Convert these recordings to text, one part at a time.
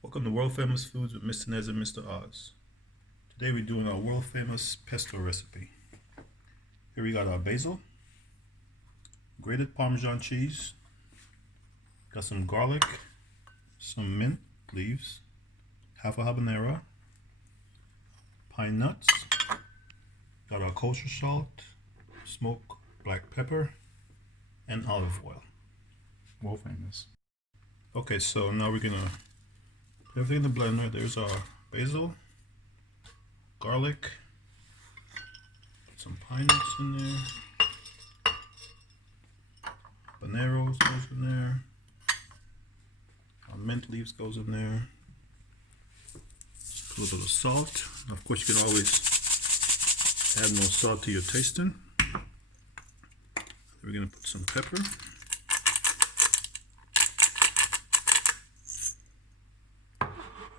Welcome to World Famous Foods with Mr. Nez and Mr. Oz. Today we're doing our world famous pesto recipe. Here we got our basil, grated Parmesan cheese, got some garlic, some mint leaves, half a habanero, pine nuts, got our kosher salt, smoked black pepper, and olive oil. World famous. Okay, so now we're gonna put everything in the blender. There's our basil, garlic, some pine nuts in there, habaneros goes in there, our mint leaves goes in there, a little bit of salt. Of course, you can always add more salt to your tasting. We're gonna put some pepper.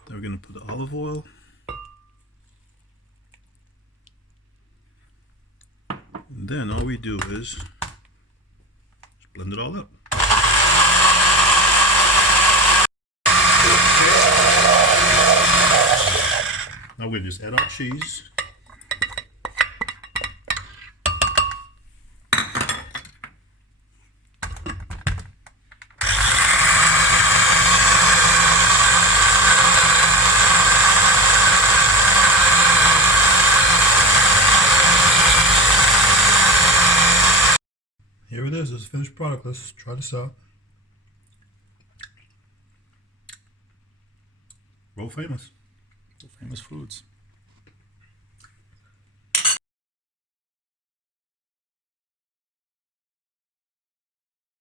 Then we're going to put the olive oil. And then all we do is just blend it all up. Now we're going to just add our cheese. Here it is, this is the finished product. Let's try this out. World famous. World famous foods.